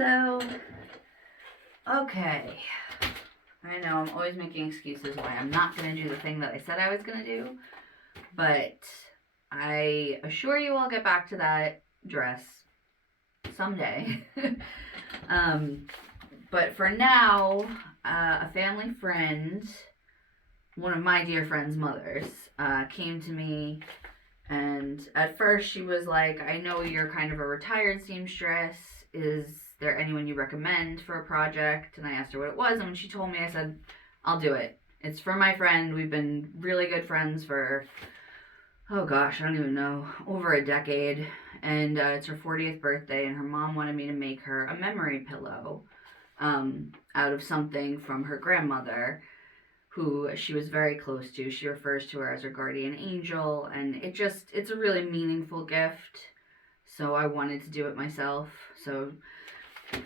Hello. Okay. I know I'm always making excuses why I'm not going to do the thing that I said I was going to do, but I assure you I'll get back to that dress someday. But for now, a family friend, one of my dear friend's mothers, came to me, and at first she was like, I know you're kind of a retired seamstress. Is there anyone you recommend for a project? And I asked her what it was, and when she told me, I said, I'll do it. It's for my friend. We've been really good friends for, oh gosh, I don't even know, over a decade. And it's her 40th birthday, and her mom wanted me to make her a memory pillow out of something from her grandmother, who she was very close to. She refers to her as her guardian angel, and it's a really meaningful gift. So I wanted to do it myself. So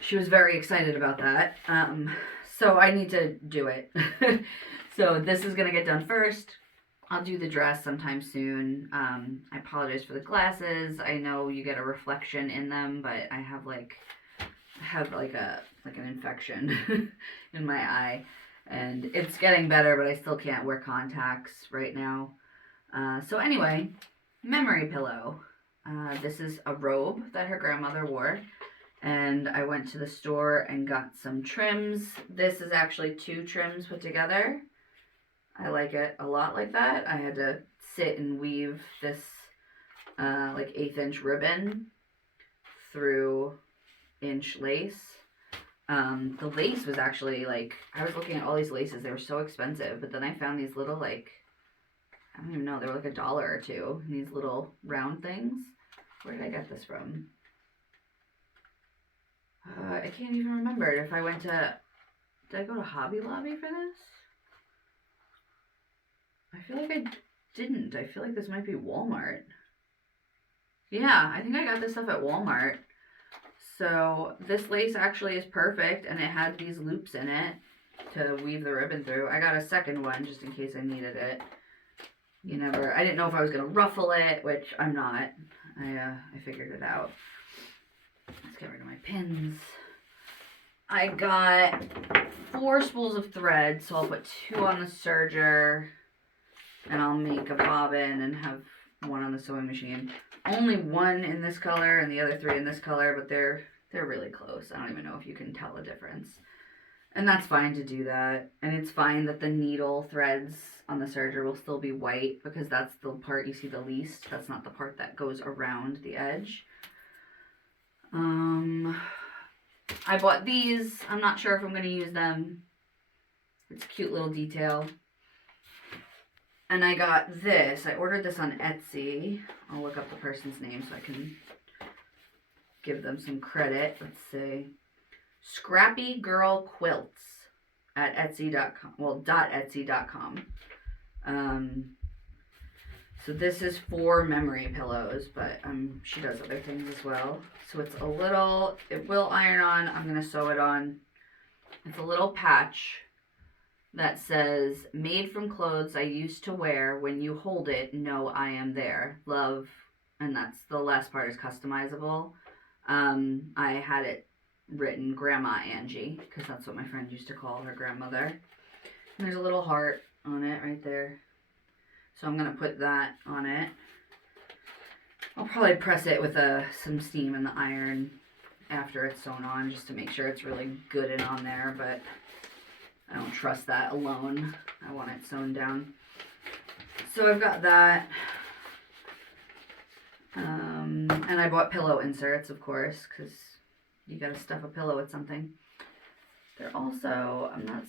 she was very excited about that. So I need to do it. So this is going to get done first. I'll do the dress sometime soon. I apologize for the glasses. I know you get a reflection in them, but I have an infection in my eye, and it's getting better, but I still can't wear contacts right now. So anyway, memory pillow. This is a robe that her grandmother wore, and I went to the store and got some trims. This is actually 2 trims put together. I like it a lot like that. I had to sit and weave this 1/8 inch ribbon through inch lace. The lace was actually I was looking at all these laces. They were so expensive, but then I found these little I don't even know, they were $1 or $2. These little round things. Where did I get this from? I can't even remember if I went to, did I go to Hobby Lobby for this? I feel like I didn't. I feel like this might be Walmart. Yeah, I think I got this stuff at Walmart. So this lace actually is perfect, and it had these loops in it to weave the ribbon through. I got a second one just in case I needed it. I didn't know if I was going to ruffle it, which I'm not. I figured it out. Let's get rid of my pins. I got 4 spools of thread, so I'll put 2 on the serger, and I'll make a bobbin and have 1 on the sewing machine. Only 1 in this color and the other 3 in this color, but they're really close. I don't even know if you can tell the difference. And that's fine to do that. And it's fine that the needle threads on the serger will still be white, because that's the part you see the least. That's not the part that goes around the edge. I bought these. I'm not sure if I'm going to use them. It's a cute little detail. And I got this. I ordered this on Etsy. I'll look up the person's name so I can give them some credit. Let's see. Scrappy Girl Quilts at Etsy.com. Well, .etsy.com. So this is for memory pillows, but she does other things as well. So it's a little, it will iron on. I'm going to sew it on. It's a little patch that says, made from clothes I used to wear. When you hold it, know I am there. Love. And that's the last part is customizable. I had it written Grandma Angie, because that's what my friend used to call her grandmother. And there's a little heart on it right there. So I'm going to put that on it. I'll probably press it with some steam in the iron after it's sewn on, just to make sure it's really good and on there, but I don't trust that alone. I want it sewn down. So I've got that. And I bought pillow inserts, of course, because you got to stuff a pillow with something. They're also, I'm not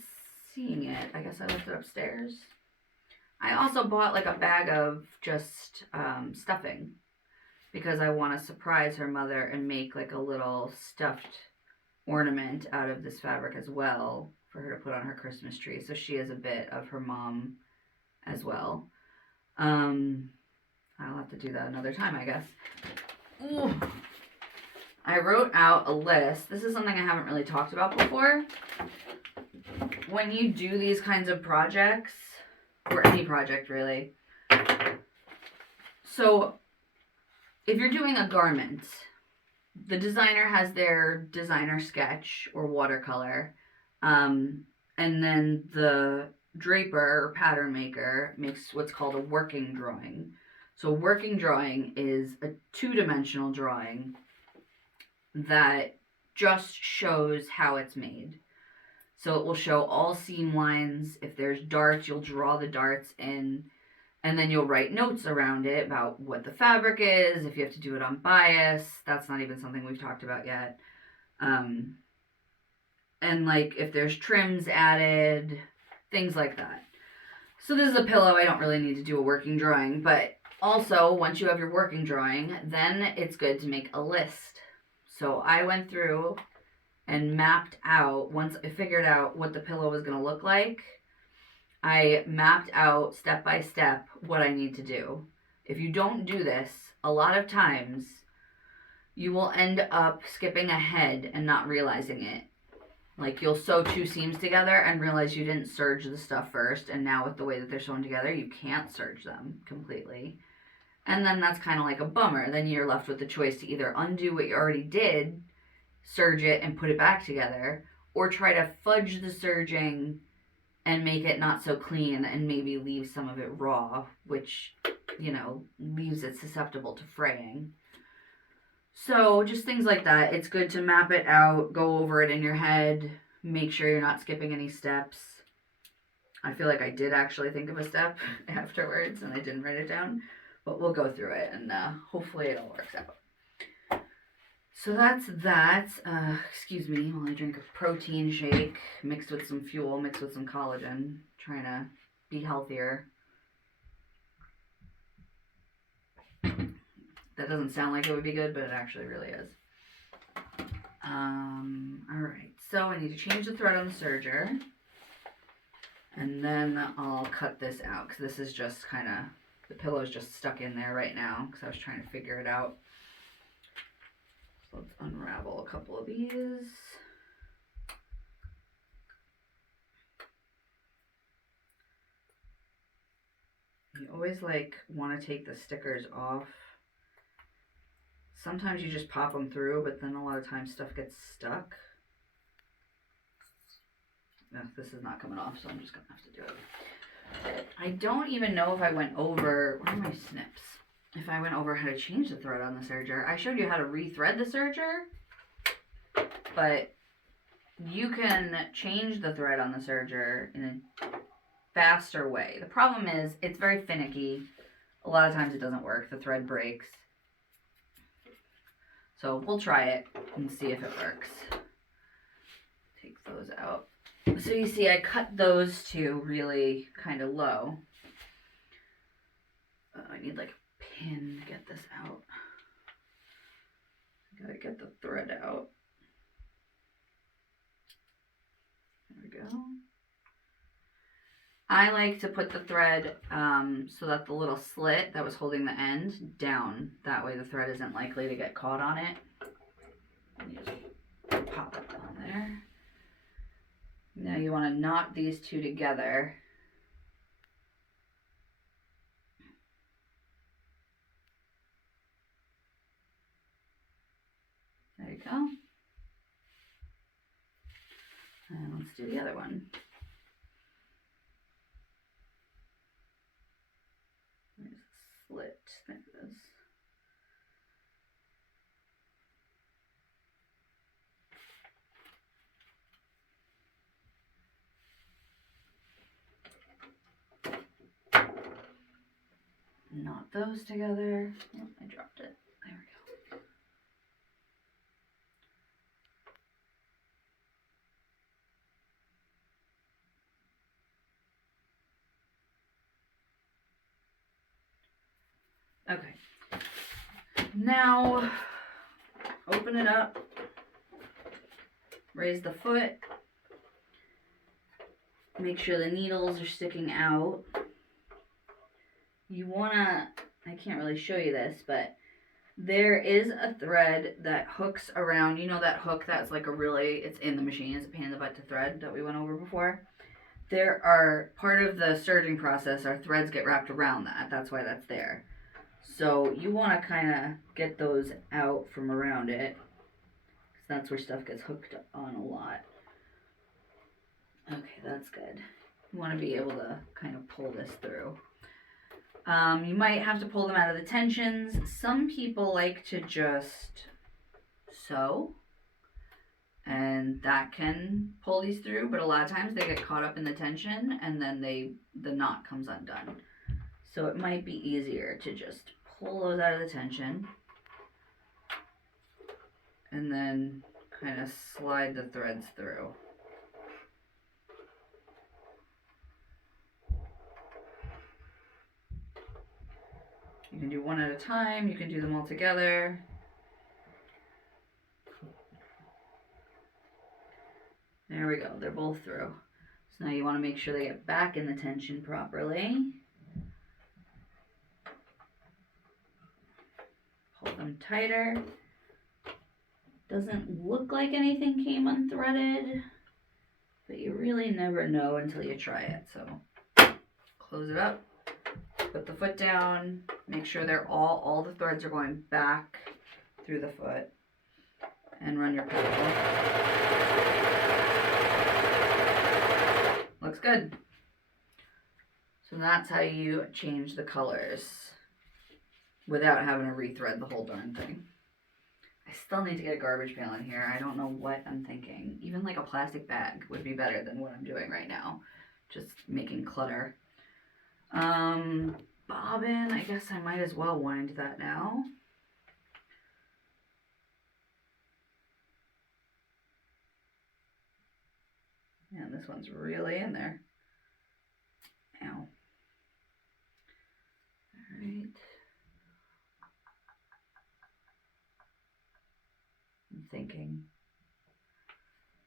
seeing it. I guess I left it upstairs. I also bought a bag of just stuffing, because I want to surprise her mother and make a little stuffed ornament out of this fabric as well for her to put on her Christmas tree. So she has a bit of her mom as well. I'll have to do that another time, I guess. Ooh. I wrote out a list. This is something I haven't really talked about before. When you do these kinds of projects, or any project really, so if you're doing a garment, the designer has their designer sketch or watercolor, um, and then the draper or pattern maker makes what's called a working drawing. So, a working drawing is a two-dimensional drawing that just shows how it's made. So, it will show all seam lines. If there's darts, you'll draw the darts in, and then you'll write notes around it about what the fabric is, if you have to do it on bias. That's not even something we've talked about yet. Um, and like if there's trims added, things like that. So this is a pillow. I don't really need to do a working drawing, but also once you have your working drawing, then it's good to make a list. So I went through and mapped out, once I figured out what the pillow was going to look like, I mapped out step by step what I need to do. If you don't do this, a lot of times you will end up skipping ahead and not realizing it. Like you'll sew two seams together and realize you didn't serge the stuff first, and now with the way that they're sewn together, you can't serge them completely. And then that's kind of like a bummer. Then you're left with the choice to either undo what you already did, serge it and put it back together, or try to fudge the serging and make it not so clean and maybe leave some of it raw, which, leaves it susceptible to fraying. So just things like that. It's good to map it out, go over it in your head, make sure you're not skipping any steps. I feel like I did actually think of a step afterwards and I didn't write it down, but we'll go through it and hopefully it all works out. So that's that. Excuse me while I drink a protein shake mixed with some fuel, mixed with some collagen. Trying to be healthier. That doesn't sound like it would be good, but it actually really is. Alright, so I need to change the thread on the serger. And then I'll cut this out, because this is just kind of, the pillow's just stuck in there right now, because I was trying to figure it out. So let's unravel a couple of these. You always want to take the stickers off. Sometimes you just pop them through, but then a lot of times stuff gets stuck. No, this is not coming off, so I'm just going to have to do it. I don't even know if I went over, where are my snips? If I went over how to change the thread on the serger. I showed you how to rethread the serger, but you can change the thread on the serger in a faster way. The problem is it's very finicky. A lot of times it doesn't work. The thread breaks. So we'll try it and see if it works. Take those out. So you see I cut those two really kind of low. I need like a pin to get this out. I gotta get the thread out. There we go. I like to put the thread so that the little slit that was holding the end down. That way the thread isn't likely to get caught on it. And you just pop it on there. Now you want to knot these two together. There you go. And let's do the other one. There's a slit. There it is. Knot those together. Oh, I dropped it. There we go. Okay. Now, open it up. Raise the foot. Make sure the needles are sticking out. You wanna, I can't really show you this, but there is a thread that hooks around, that hook that's like it's in the machine, it's a pain in the butt to thread that we went over before. There are, part of the serging process, our threads get wrapped around that. That's why that's there. So you want to kind of get those out from around it. that's where stuff gets hooked on a lot. Okay, that's good. You want to be able to kind of pull this through. You might have to pull them out of the tensions. Some people like to just sew, and that can pull these through, but a lot of times they get caught up in the tension and then the knot comes undone. So it might be easier to just pull those out of the tension and then kind of slide the threads through. You can do one at a time, you can do them all together. There we go, they're both through. So now you want to make sure they get back in the tension properly. Pull them tighter. Doesn't look like anything came unthreaded, but you really never know until you try it. So close it up, put the foot down, make sure they're all the threads are going back through the foot, and run your pedal. Looks good. So that's how you change the colors without having to rethread the whole darn thing. I still need to get a garbage pail in here. I don't know what I'm thinking. Even like a plastic bag would be better than what I'm doing right now. Just making clutter. Bobbin, I guess I might as well wind that now. Man, this one's really in there. Ow. Alright. I'm thinking,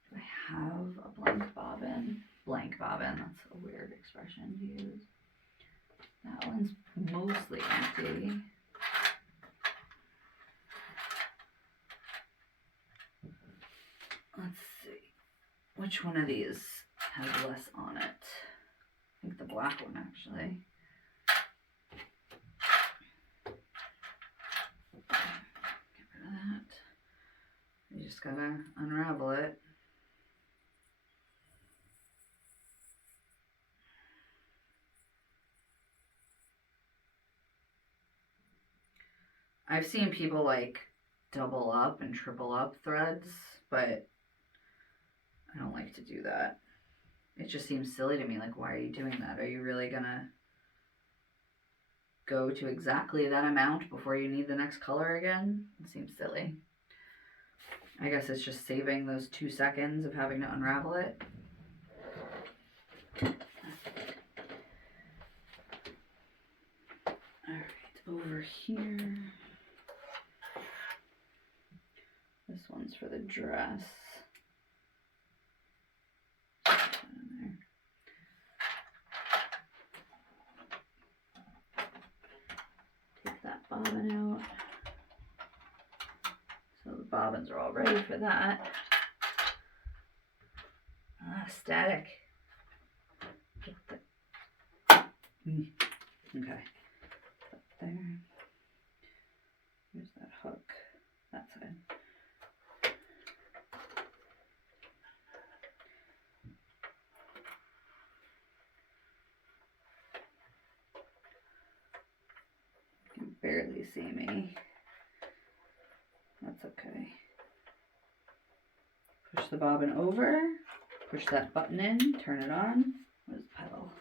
do I have a blank bobbin? Blank bobbin, that's a weird expression to use. That one's mostly empty. Let's see. Which one of these has less on it? I think the black one, actually. Get rid of that. You just gotta unravel it. I've seen people like double up and triple up threads, but I don't like to do that. It just seems silly to me. Like, why are you doing that? Are you really gonna go to exactly that amount before you need the next color again? It seems silly. I guess it's just saving those 2 seconds of having to unravel it. Alright, over here. This one's for the dress. Take that bobbin out. So the bobbins are all ready for that. Static. Get the... Okay. Up there. Here's that hook. That side. You can barely see me. That's okay. Push the bobbin over, push that button in, turn it on. Where's the pedal?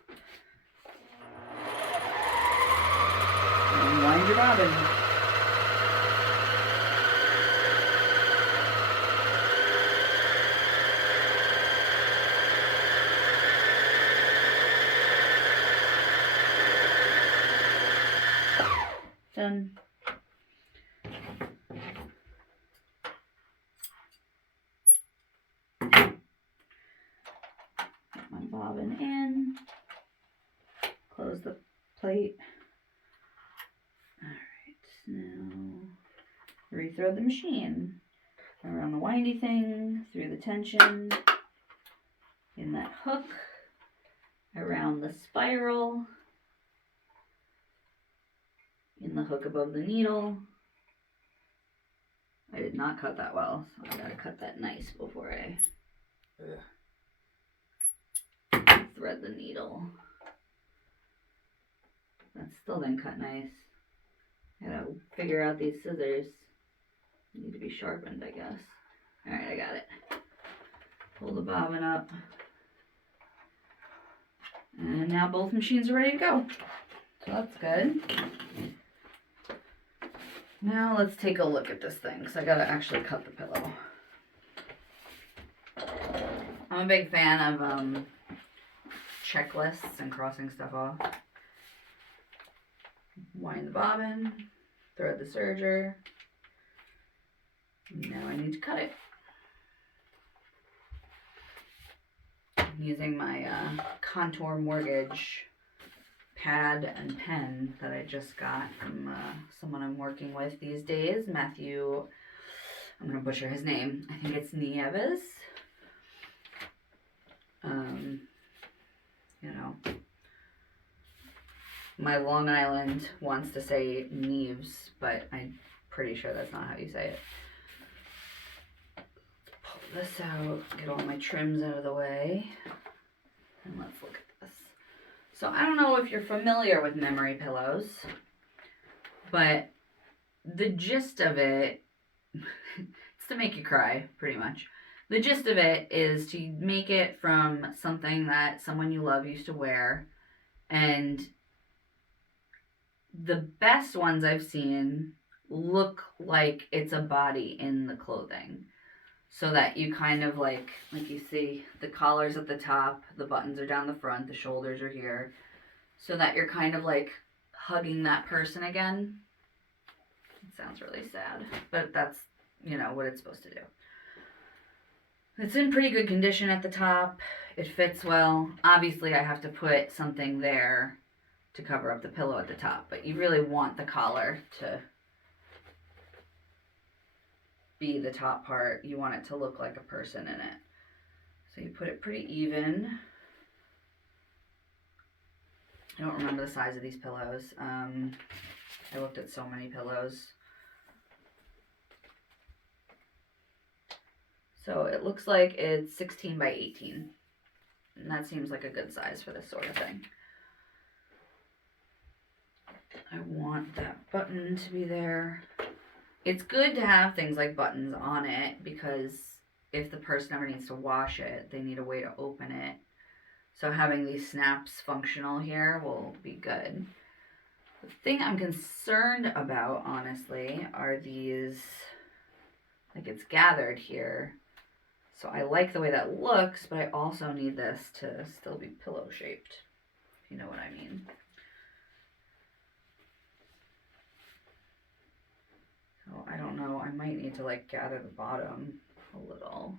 And wind your bobbin. Done. Put my bobbin in. Close the plate. Alright, now rethread the machine. Around the windy thing, through the tension, in that hook, around the spiral, in the hook above the needle, I did not cut that well, so I gotta cut that nice before I thread the needle. That still didn't cut nice. I gotta figure out these scissors. They need to be sharpened, I guess. Alright, I got it. Pull the bobbin up. And now both machines are ready to go. So that's good. Now let's take a look at this thing, because I gotta actually cut the pillow. I'm a big fan of checklists and crossing stuff off. Wind the bobbin, thread the serger. Now I need to cut it. I'm using my Contour Mortgage pad and pen that I just got from someone I'm working with these days, Matthew. I'm gonna butcher his name. I think it's Nieves. You know, my Long Island wants to say Neves, but I'm pretty sure that's not how you say it. Pull this out, get all my trims out of the way, and let's look at this. So I don't know if you're familiar with memory pillows, but the gist of it, it's to make you cry, pretty much. The gist of it is to make it from something that someone you love used to wear, and the best ones I've seen look like it's a body in the clothing. So that you kind of like you see the collar's at the top, the buttons are down the front, the shoulders are here. So that you're kind of like hugging that person again. It sounds really sad, but that's, you know, what it's supposed to do. It's in pretty good condition at the top. It fits well. Obviously, I have to put something there to cover up the pillow at the top, but you really want the collar to be the top part. You want it to look like a person in it. So you put it pretty even. I don't remember the size of these pillows. I looked at so many pillows. So it looks like it's 16 by 18. And that seems like a good size for this sort of thing. I want that button to be there. It's good to have things like buttons on it because if the person ever needs to wash it, they need a way to open it. So having these snaps functional here will be good. The thing I'm concerned about, honestly, are these, like it's gathered here. So I like the way that looks, but I also need this to still be pillow shaped, if you know what I mean. So I don't know, I might need to like gather the bottom a little.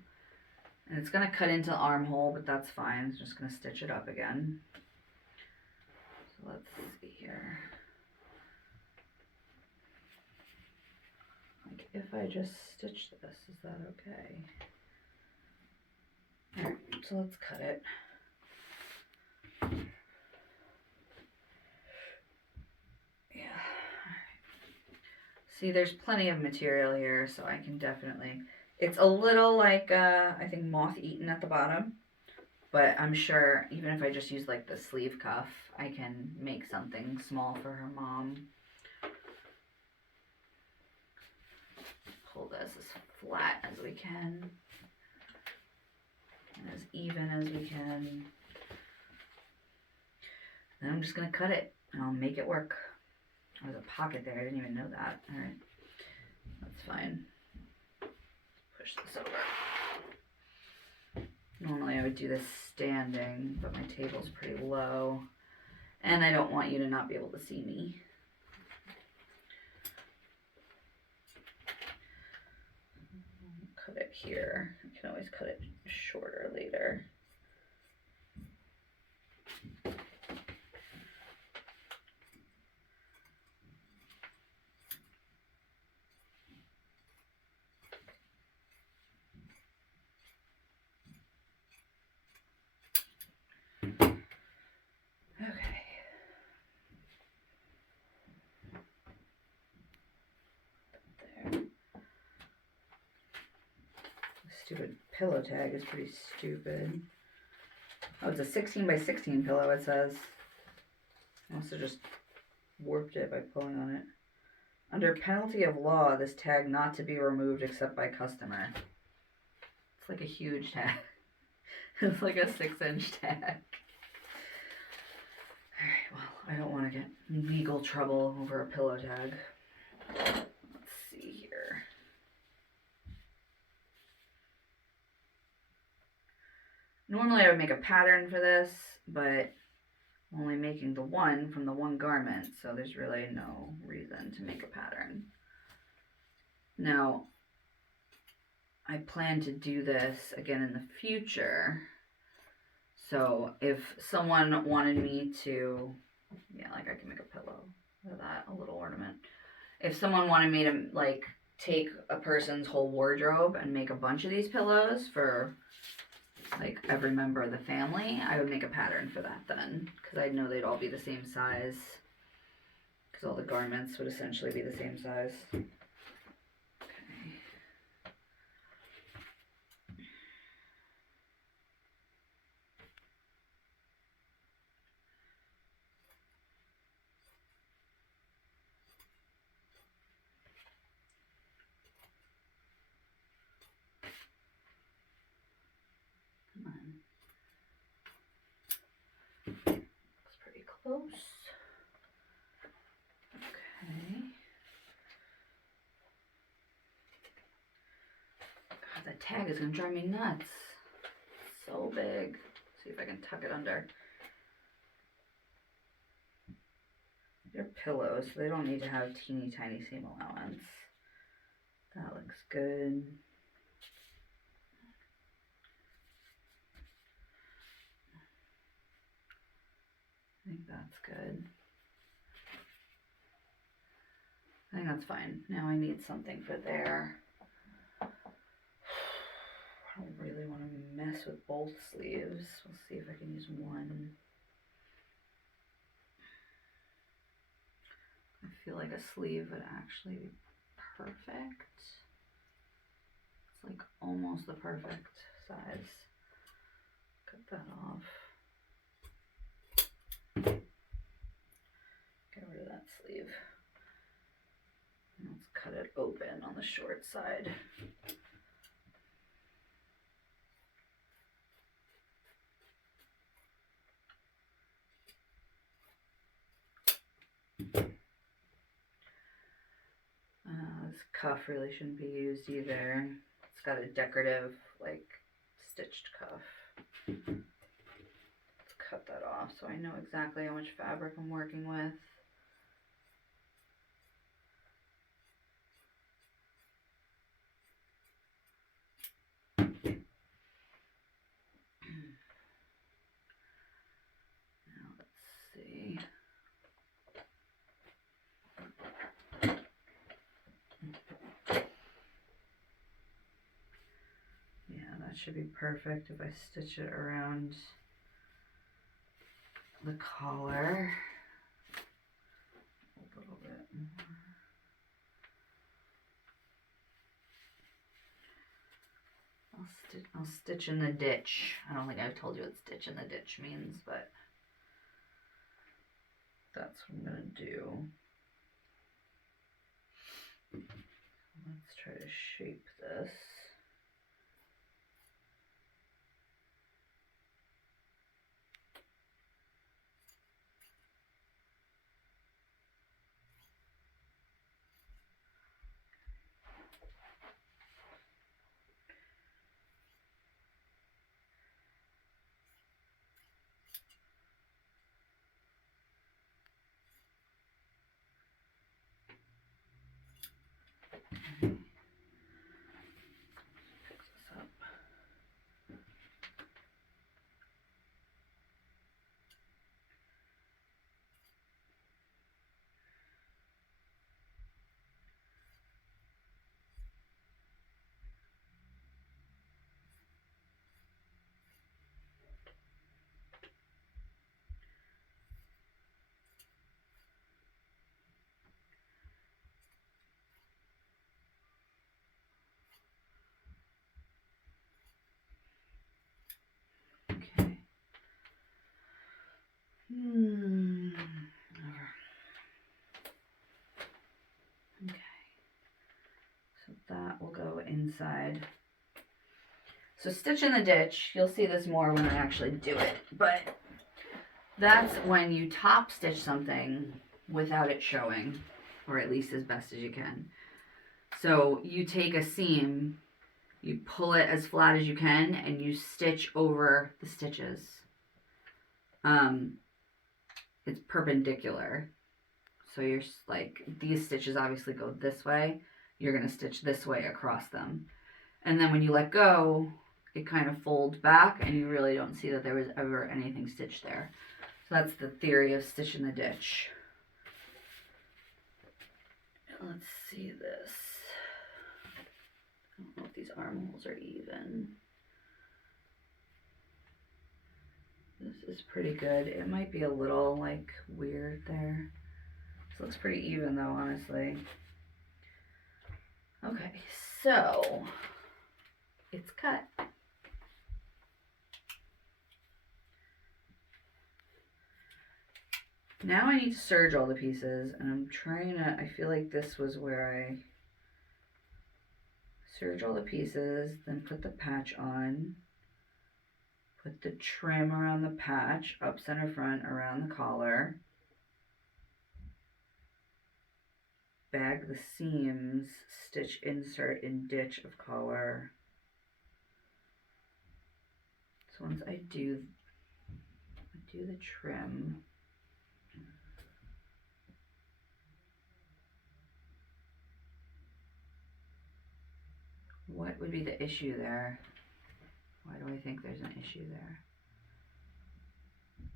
And it's gonna cut into the armhole, but that's fine. I'm just gonna stitch it up again. So let's see here. Like if I just stitch this, is that okay? Alright, so let's cut it. Yeah. See, there's plenty of material here, so I can definitely... It's a little like, I think moth-eaten at the bottom. But I'm sure, even if I just use like the sleeve cuff, I can make something small for her mom. Pull this as flat as we can. And as even as we can. Then I'm just going to cut it and I'll make it work. There's a pocket there, I didn't even know that. Alright, that's fine. Push this over. Normally I would do this standing, but my table's pretty low. And I don't want you to not be able to see me. Cut it here. I can always cut it shorter later. stupid pillow tag is pretty stupid. Oh, it's a 16 by 16 pillow, it says. I must have just warped it by pulling on it. Under penalty of law, this tag not to be removed except by customer. It's like a huge tag. It's like a 6-inch tag. Alright, well, I don't want to get legal trouble over a pillow tag. Let's see here. Normally I would make a pattern for this, but I'm only making the one from the one garment, so there's really no reason to make a pattern. Now, I plan to do this again in the future. So if someone wanted me to, yeah, like I can make a pillow with that, a little ornament. If someone wanted me to like take a person's whole wardrobe and make a bunch of these pillows for like every member of the family, I would make a pattern for that then, because I'd know they'd all be the same size, because all the garments would essentially be the same size. Looks pretty close. Okay. God, that tag is gonna drive me nuts. It's so big. Let's see if I can tuck it under. They're pillows, so they don't need to have teeny tiny seam allowance. That looks good. I think that's good. I think that's fine. Now I need something for there. I don't really want to mess with both sleeves. We'll see if I can use one. I feel like a sleeve would actually be perfect. It's like almost the perfect size. Cut that off. Get rid of that sleeve. Let's cut it open on the short side. This cuff really shouldn't be used either. It's got a decorative, like, stitched cuff. Let's cut that off so I know exactly how much fabric I'm working with. Now let's see. Yeah, that should be perfect if I stitch it around the collar a little bit more. I'll stitch in the ditch. I don't think I've told you what stitch in the ditch means, but that's what I'm gonna do. Let's try to shape this. Okay. So that will go inside. So stitch in the ditch, you'll see this more when I actually do it, but that's when you top stitch something without it showing, or at least as best as you can. So you take a seam, you pull it as flat as you can, and you stitch over the stitches. It's perpendicular. So you're like, these stitches obviously go this way. You're going to stitch this way across them. And then when you let go, it kind of folds back and you really don't see that there was ever anything stitched there. So that's the theory of stitch in the ditch. Let's see this. I don't know if these armholes are even. This is pretty good. It might be a little like weird there. This looks pretty even though, honestly. Okay, so it's cut. Now I need to serge all the pieces, and I'm trying to, I feel like this was where I serge all the pieces, then put the patch on, put the trim around the patch, up center front around the collar, bag the seams, stitch insert in ditch of collar. So once I do the trim, what would be the issue there? Why do I think there's an issue there?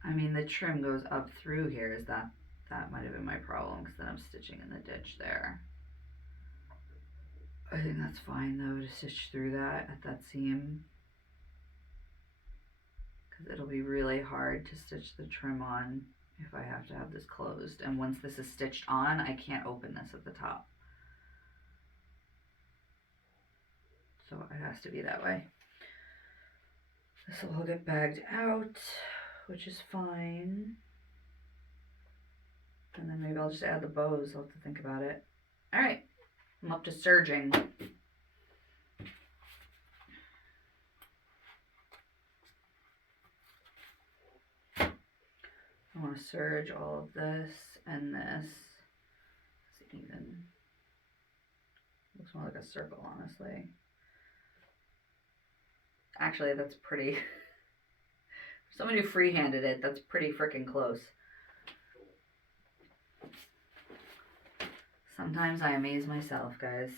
I mean, the trim goes up through here. Is that might have been my problem, because then I'm stitching in the ditch there. I think that's fine though, to stitch through that at that seam, because it'll be really hard to stitch the trim on if I have to have this closed. And once this is stitched on, I can't open this at the top. So it has to be that way. This will all get bagged out, which is fine. And then maybe I'll just add the bows. I'll have to think about it. All right, I'm up to serging. I want to serge all of this and this. It's even. Looks more like a circle, honestly. Actually, that's pretty. Somebody who freehanded it, that's pretty freaking close. Sometimes I amaze myself, guys.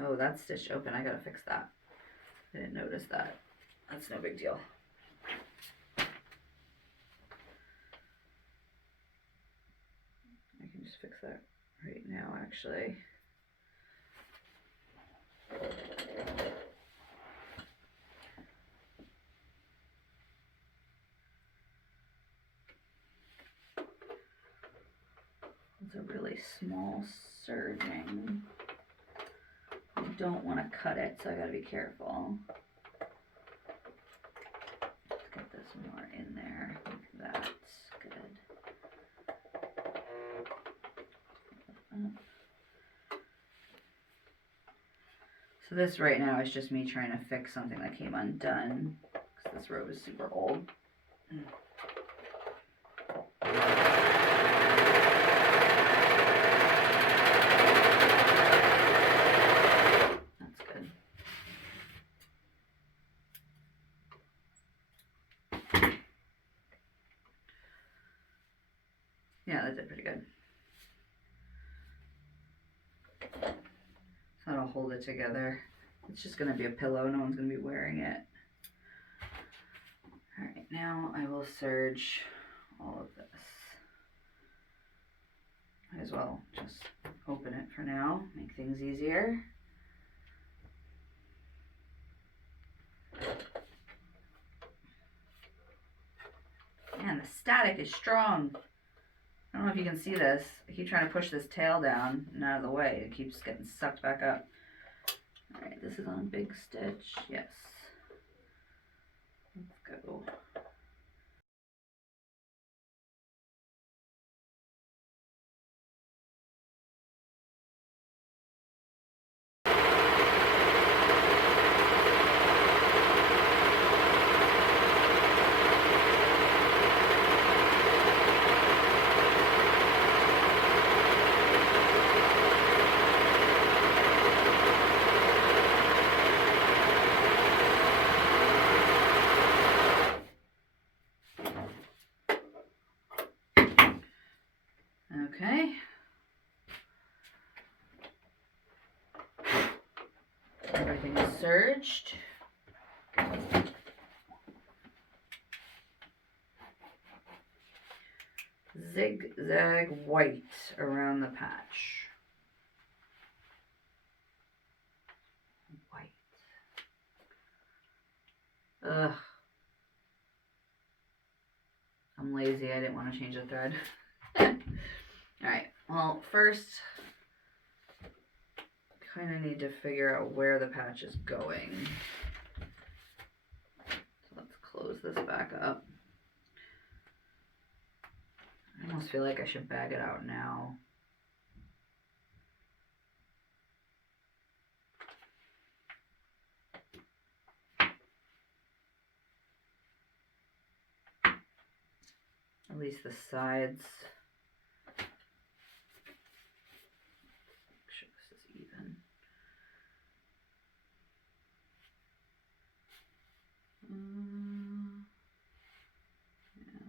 Oh, that's stitched open. I gotta fix that. I didn't notice that. That's no big deal. I can just fix that right now, actually. It's a really small serging. I don't want to cut it, so I gotta be careful. Let's get this more in there, like that. Good. So this right now is just me trying to fix something that came undone, because this robe is super old. Yeah, that did pretty good. So that'll hold it together. It's just going to be a pillow. No one's going to be wearing it. Alright, now I will serge all of this. Might as well just open it for now, make things easier. Man, the static is strong. I don't know if you can see this. I keep trying to push this tail down and out of the way. It keeps getting sucked back up. Alright, this is on big stitch. Yes. Let's go. Okay. Everything is serged. Zigzag white around the patch. White. Ugh. I'm lazy. I didn't want to change the thread. Alright. Well, first, kind of need to figure out where the patch is going. So let's close this back up. I almost feel like I should bag it out now. At least the sides. Make sure this is even. Yeah.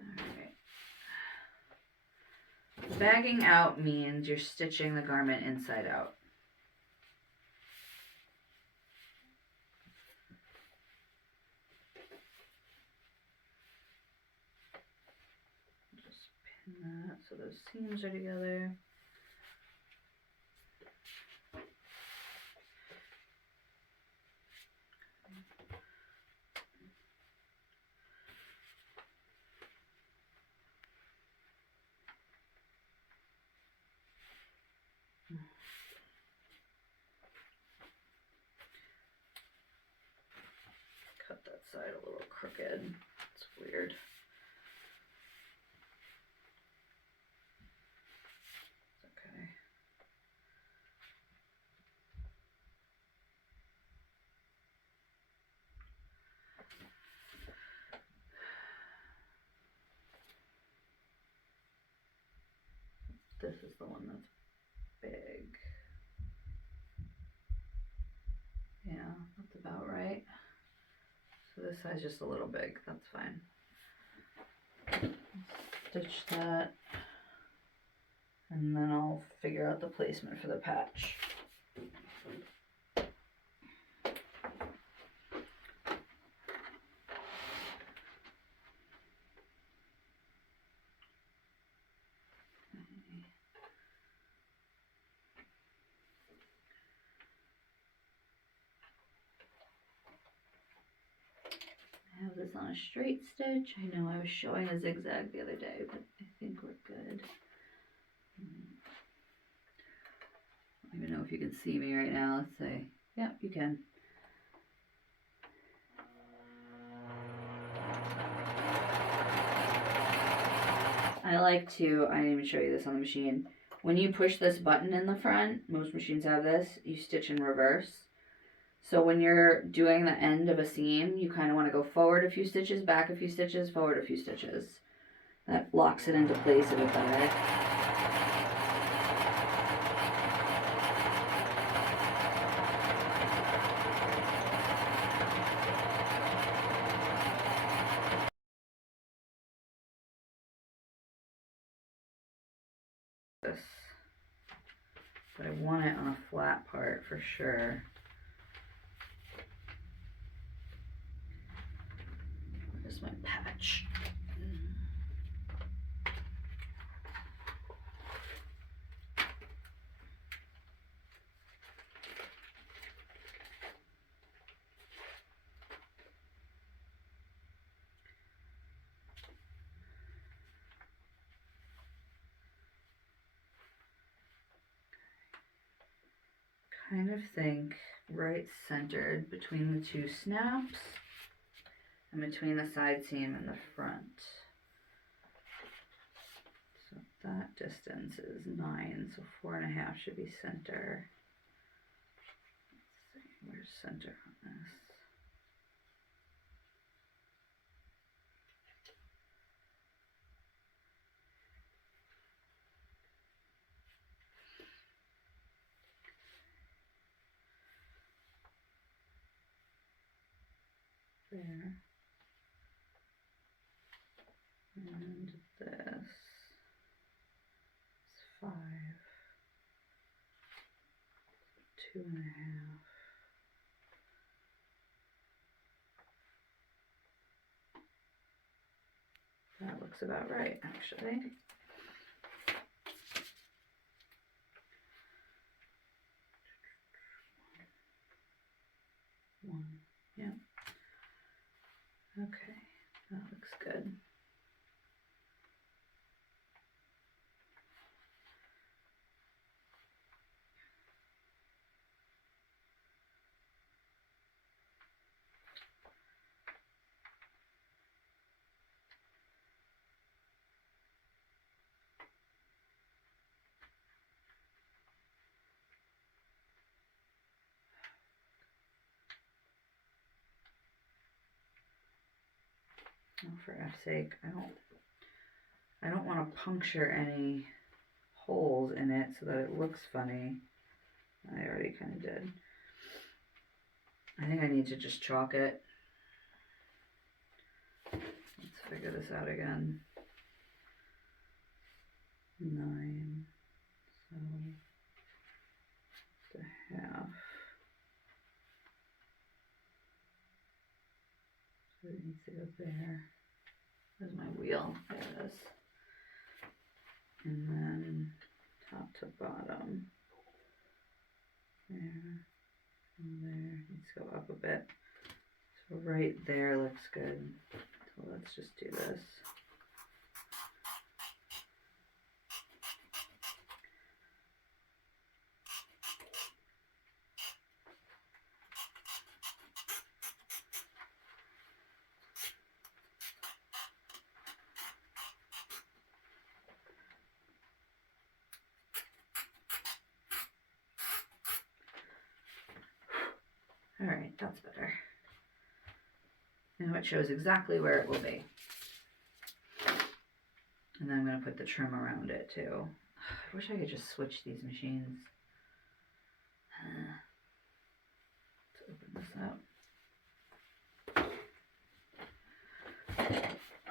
Alright. Bagging out means you're stitching the garment inside out. Just pin that so those seams are together. Cut that side a little crooked. It's weird. It's okay. This is the one that's big. Yeah, that's about right. So this side's just a little big, that's fine. Stitch that, and then I'll figure out the placement for the patch. I have this on a straight stitch. I know I was showing a zigzag the other day, but I think we're good. I don't even know if you can see me right now. Let's say, yeah, you can. I like to, I didn't even show you this on the machine. When you push this button in the front, most machines have this, you stitch in reverse. So when you're doing the end of a seam, you kind of want to go forward a few stitches, back a few stitches, forward a few stitches. That locks it into place a bit better. This, but I want it on a flat part for sure. Where's my patch? Kind of think right centered between the two snaps and between the side seam and the front. So that distance is 9, so 4.5 should be center. Let's see, where's center on this? There. And this is 5, 2.5. That looks about right, actually. One, yeah. Okay, that looks good. Oh, for F's sake, I don't want to puncture any holes in it so that it looks funny. I already kind of did. I think I need to just chalk it. Let's figure this out again. 9, so the half. So it needs to go there. There's my wheel. There it is. And then top to bottom. There and there. Needs to go up a bit. So right there looks good. So let's just do this. All right, that's better. Now it shows exactly where it will be. And then I'm going to put the trim around it too. I wish I could just switch these machines. Let's open this up.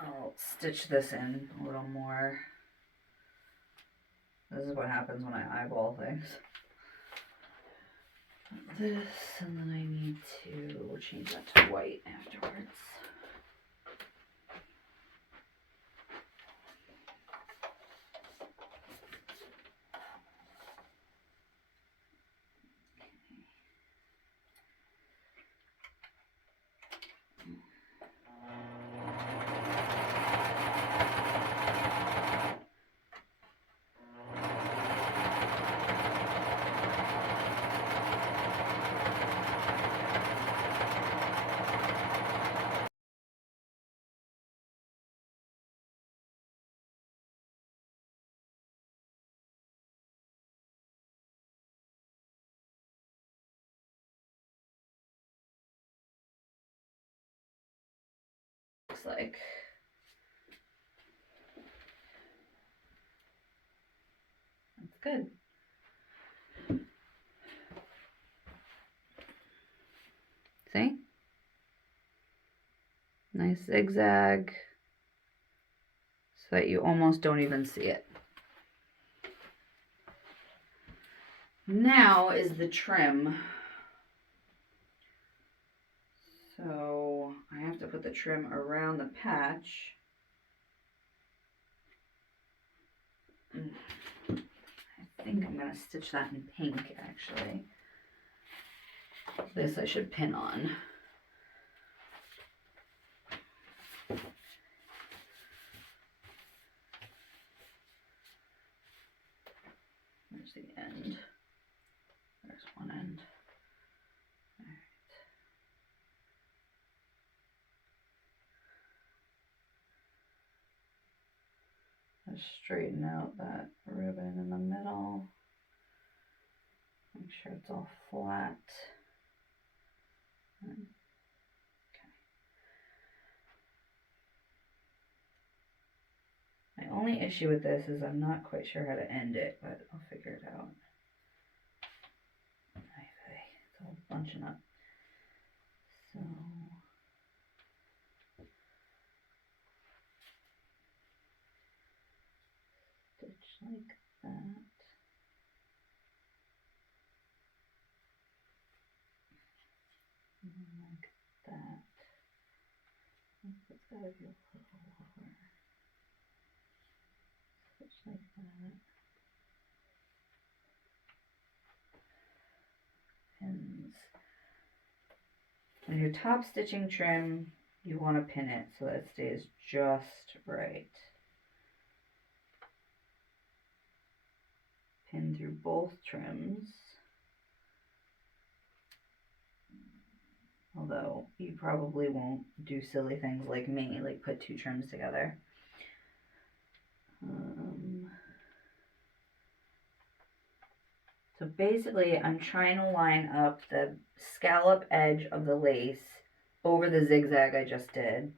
I'll stitch this in a little more. This is what happens when I eyeball things. This, and then I need to change that to white afterwards. Looks like. That's good. See? Nice zigzag so that you almost don't even see it. Now is the trim. So I have to put the trim around the patch. I think I'm going to stitch that in pink actually. This I should pin on. There's the end. There's one end. All right. Just straighten out that ribbon in the middle. Make sure it's all flat. Okay. My only issue with this is I'm not quite sure how to end it, but I'll figure it out. It's all bunching up. So stitch like that. And then like that. It's gotta be a little lower. Stitch like that. Pins. When you're top stitching trim, you want to pin it so that it stays just right. Pin through both trims. Although you probably won't do silly things like me, like put two trims together. So basically I'm trying to line up the scallop edge of the lace over the zigzag I just did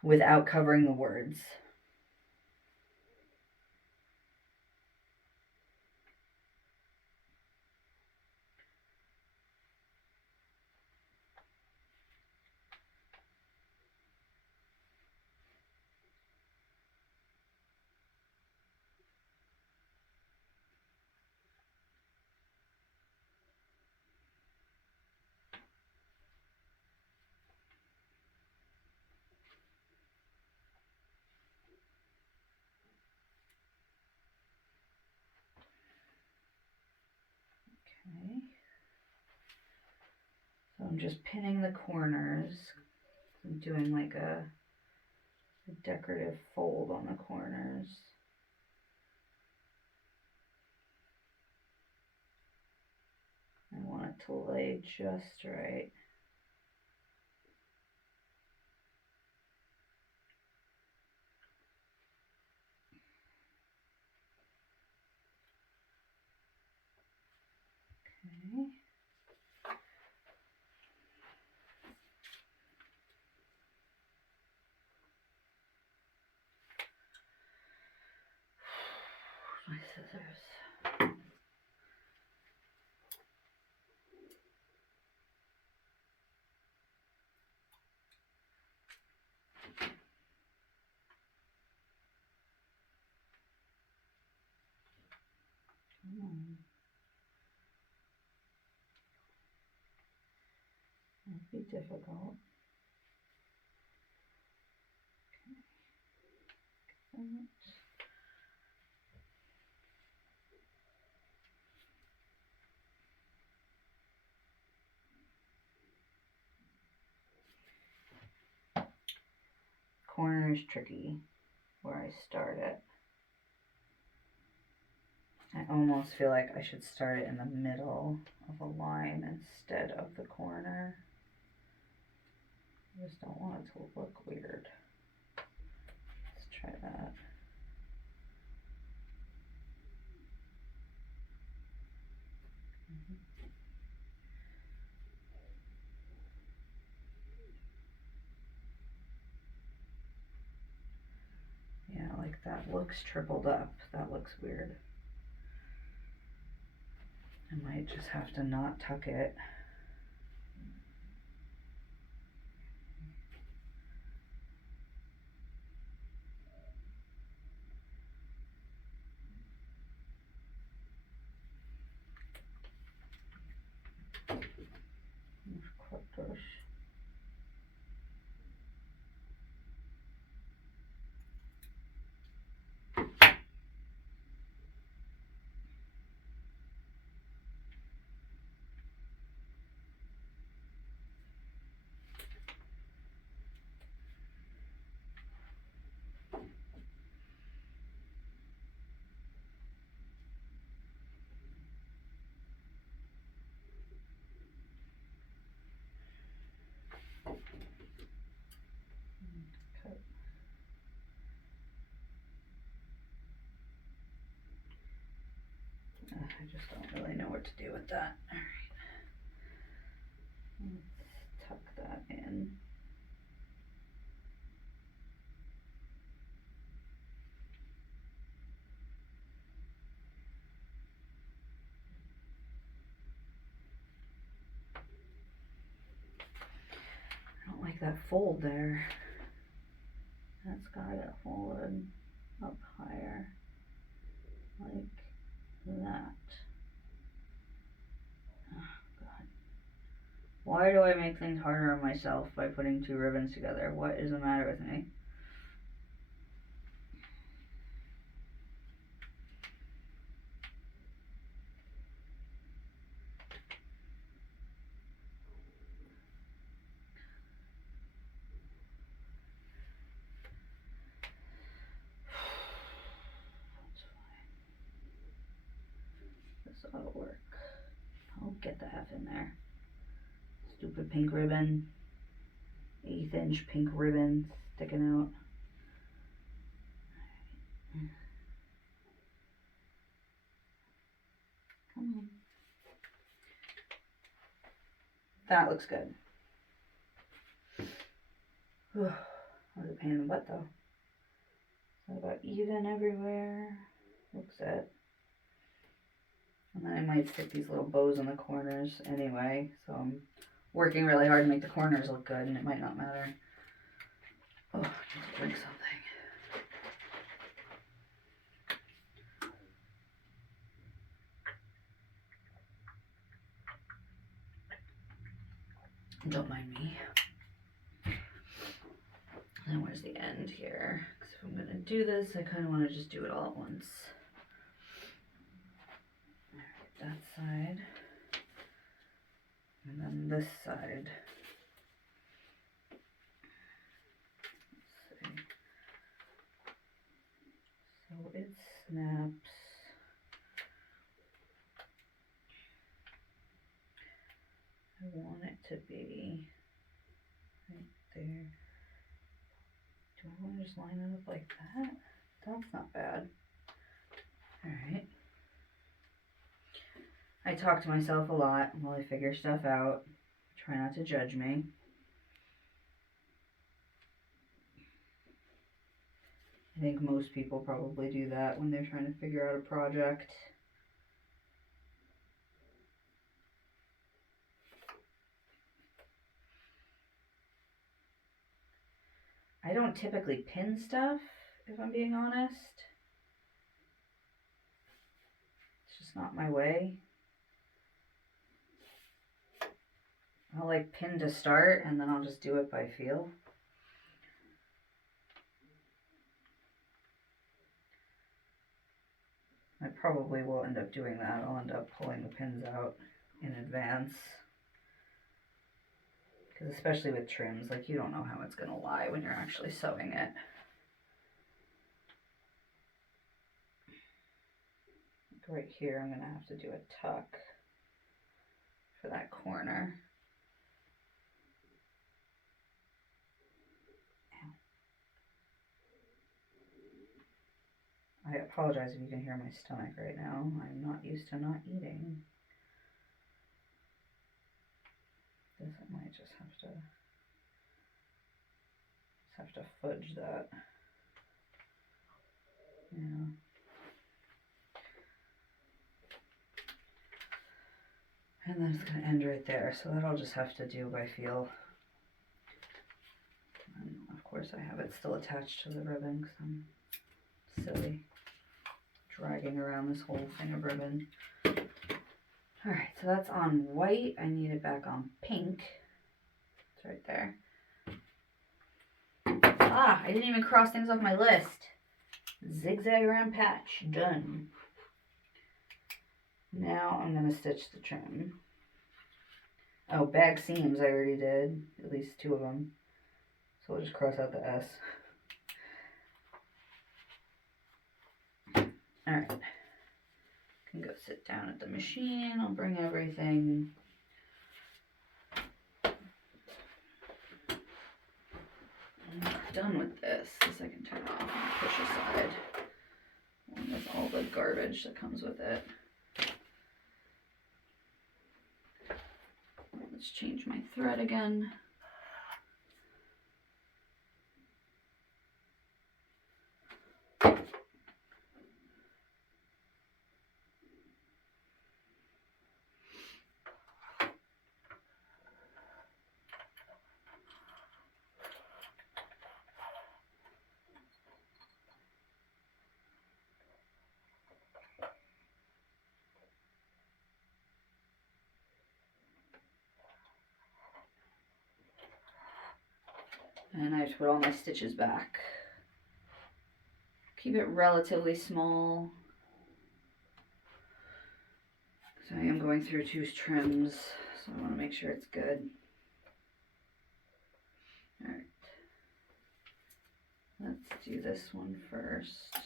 without covering the words. Okay. So I'm just pinning the corners. I'm doing like a decorative fold on the corners. I want it to lay just right. Okay. My scissors. That'd be difficult. Okay. Corner is tricky where I start it. I almost feel like I should start it in the middle of a line instead of the corner. I just don't want it to look weird. Let's try that. Yeah, like that looks tripled up. That looks weird. I might just have to not tuck it. Clippers. Cut. just don't really know what to do with that. All right. Let's tuck that in. I don't like that fold there. That's gotta get folded up higher, like that. Oh, God. Why do I make things harder on myself by putting two ribbons together? What is the matter with me? This ought to work. I'll get the F in there. Stupid pink ribbon. 1/8 inch pink ribbon sticking out. Come on. That looks good. That was a pain in the butt though. So about even everywhere. Looks it. And then I might stick these little bows in the corners anyway. So I'm working really hard to make the corners look good, and it might not matter. Oh, I need to drink something. Don't mind me. And then where's the end here? Because if I'm going to do this, I kind of want to just do it all at once. Alright, that side. And then this side. Let's see. So it snaps. I want it to be right there. Do I want to just line it up like that? That's not bad. Alright. I talk to myself a lot while I figure stuff out. Try not to judge me. I think most people probably do that when they're trying to figure out a project. I don't typically pin stuff, if I'm being honest. It's just not my way. I'll like pin to start and then I'll just do it by feel. I probably will end up doing that. I'll end up pulling the pins out in advance. Because especially with trims, like you don't know how it's going to lie when you're actually sewing it. Like right here, I'm going to have to do a tuck for that corner. I apologize if you can hear my stomach right now. I'm not used to not eating. This I might just have to fudge that. Yeah. And then it's going to end right there, so that I'll just have to do by feel. And of course I have it still attached to the ribbon because I'm silly. Dragging around this whole thing of ribbon. Alright, so that's on white. I need it back on pink. It's right there. Ah, I didn't even cross things off my list. Zigzag around patch, done. Now I'm going to stitch the trim. Oh, bag seams I already did, at least 2 of them. So we'll just cross out the S. Alright. Can go sit down at the machine. I'll bring everything. I'm done with this. This I can turn off and push aside. Along with all the garbage that comes with it. Let's change my thread again. And I have to put all my stitches back. Keep it relatively small. So I am going through 2 trims, so I want to make sure it's good. Alright. Let's do this one first.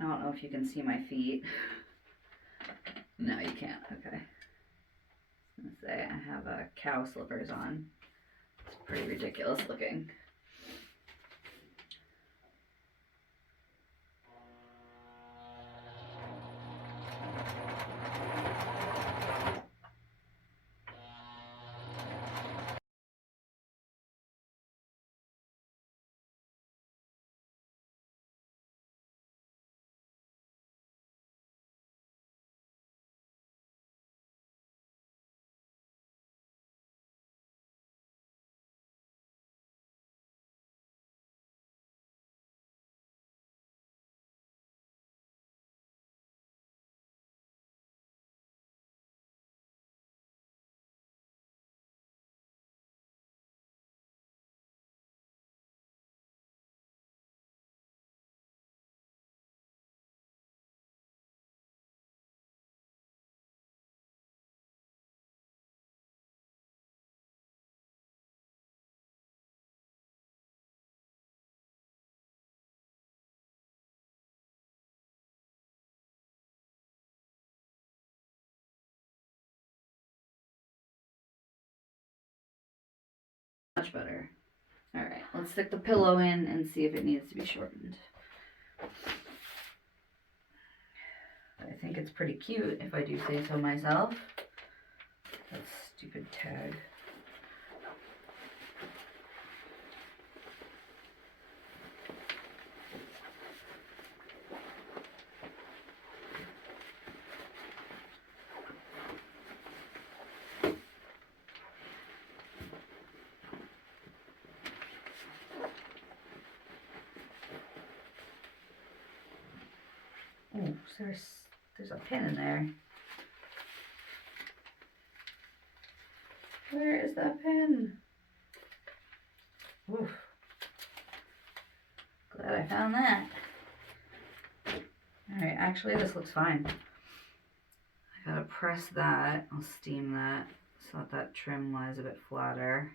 I don't know if you can see my feet. No, you can't. Okay. I was gonna say I have cow slippers on. It's pretty ridiculous looking. Much better. Alright, let's stick the pillow in and see if it needs to be shortened. I think it's pretty cute, if I do say so myself. That stupid tag. Oh, there's a pin in there. Where is that pin? Oof. Glad I found that. Alright, actually this looks fine. I gotta press that. I'll steam that so that trim lies a bit flatter.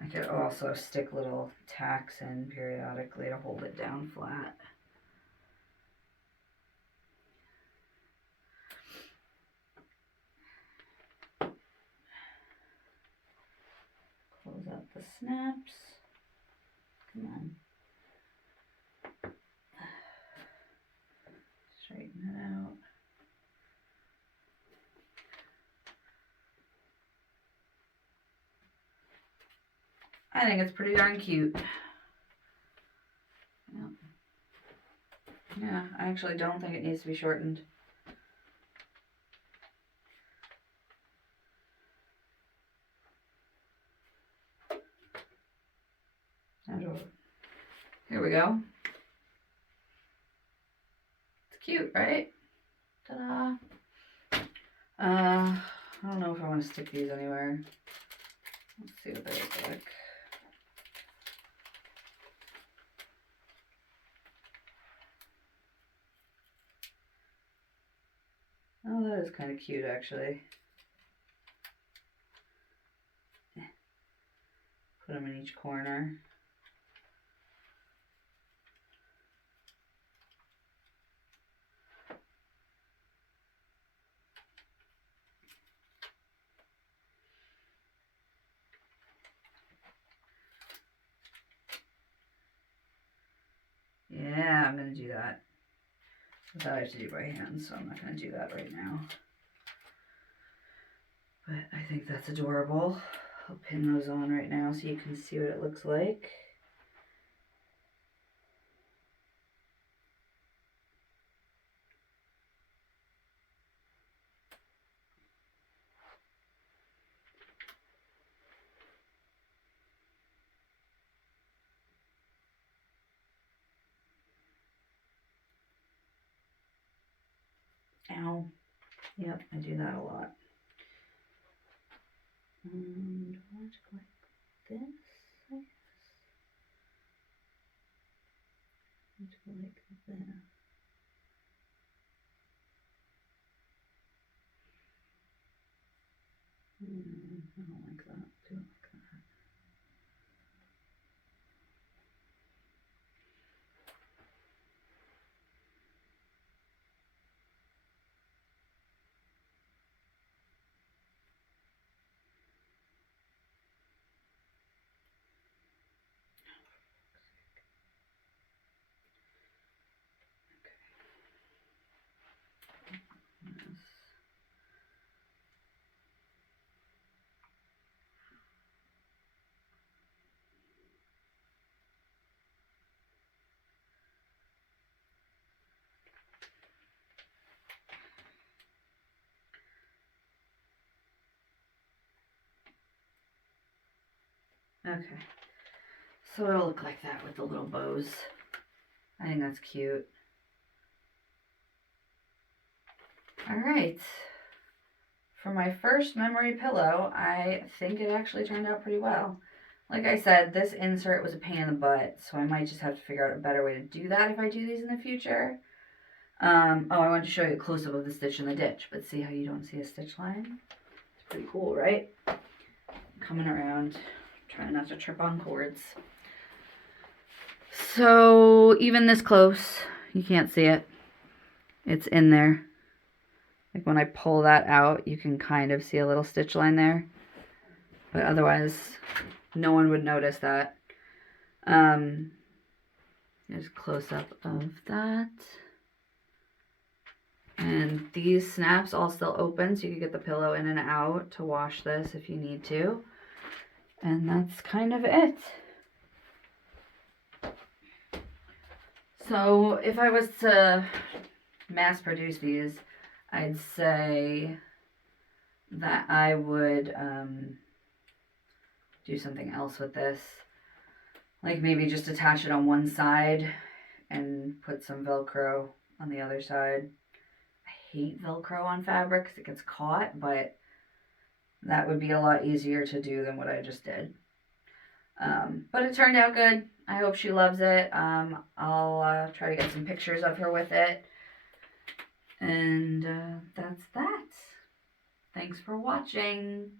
I could also stick little tacks in periodically to hold it down flat. Close out the snaps. Come on. Straighten it out. I think it's pretty darn cute. Yeah, I actually don't think it needs to be shortened. Here we go. It's cute, right? Ta-da! I don't know if I want to stick these anywhere. Let's see what they look like. Oh, that is kind of cute, actually. Put them in each corner. that. That I have to do by hand, so I'm not going to do that right now. But I think that's adorable. I'll pin those on right now so you can see what it looks like. Ow. Yep, I do that a lot. And what, like this, I guess. Like that. I don't like that. Do it like that. Okay, so it'll look like that with the little bows. I think that's cute. All right, for my first memory pillow, I think it actually turned out pretty well. Like I said, this insert was a pain in the butt, so I might just have to figure out a better way to do that if I do these in the future. Oh, I wanted to show you a close-up of the stitch in the ditch, but see how you don't see a stitch line? It's pretty cool, right? Coming around, trying not to trip on cords. So even this close, you can't see it. It's in there. Like when I pull that out, you can kind of see a little stitch line there. But otherwise, no one would notice that. There's a close-up of that. And these snaps all still open, so you can get the pillow in and out to wash this if you need to. And that's kind of it. So if I was to mass produce these, I'd say that I would do something else with this. Like maybe just attach it on one side and put some Velcro on the other side. I hate Velcro on fabric because it gets caught, but that would be a lot easier to do than what I just did. But it turned out good. I hope she loves it. I'll try to get some pictures of her with it. And that's that. Thanks for watching.